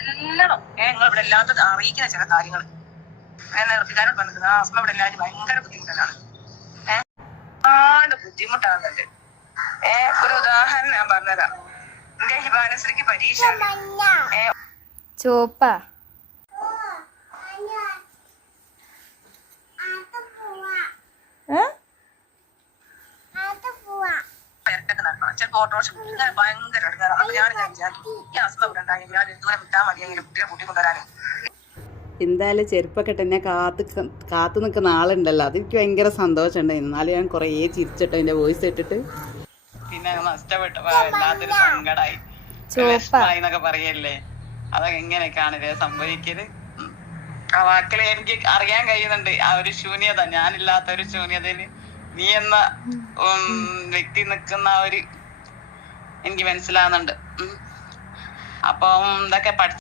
എല്ലാം നിങ്ങൾ ഇവിടെ എല്ലാത്ത അറിയിക്കുന്ന ചില കാര്യങ്ങൾ ഞാൻ നിർത്തിക്കാരോട് പറഞ്ഞത് അസ്മ ഇവിടെ എല്ലാവരും ഭയങ്കര ബുദ്ധിമുട്ടാണ്. ഒരുപാട് ബുദ്ധിമുട്ടാകുന്നുണ്ട്. ഒരു ഉദാഹരണം ഞാൻ പറഞ്ഞതാ. എന്റെ ഹിബാനശ്രീക്ക് പരീക്ഷ ചോപ്പാ ചിലപ്പോ ഓട്ടോറിക്ഷ ഇങ്ങനെ ഭയങ്കര എടുക്കാറ്. അപ്പൊ ഞാനിങ്ങനെ വിചാരിക്കും ഈ അസ്മ ഇവിടെ ഉണ്ടായി ഞാൻ എന്തോരം വിട്ടാൽ മതിയെങ്കിലും കുട്ടിയെ കൂട്ടിക്കൊണ്ടുവരാനും. എന്തായാലും ചെരുപ്പൊക്കെ ഇട്ട് എന്നെ കാത്തു നിൽക്കുന്ന ആളുണ്ടല്ലോ, അതെനിക്ക് ഭയങ്കര സന്തോഷമുണ്ട്. എന്നാലും ഞാൻ കുറേ ചിരിച്ചിട്ടോ എൻ്റെ വോയിസ് ഇട്ടിട്ട്. പിന്നെ നഷ്ടപ്പെട്ടപ്പോ വല്ലാത്തൊരു സങ്കടമായി എന്നൊക്കെ പറയല്ലേ. അതൊക്കെ എങ്ങനെയൊക്കെയാണ് സംഭവിക്കല്. ആ വാക്കില് എനിക്ക് അറിയാൻ കഴിയുന്നുണ്ട് ആ ഒരു ശൂന്യത, ഞാനില്ലാത്ത ഒരു ശൂന്യതയില് നീ എന്ന വ്യക്തി നിൽക്കുന്ന ആ ഒരു എനിക്ക് മനസ്സിലാവുന്നുണ്ട്. അപ്പം ഇതൊക്കെ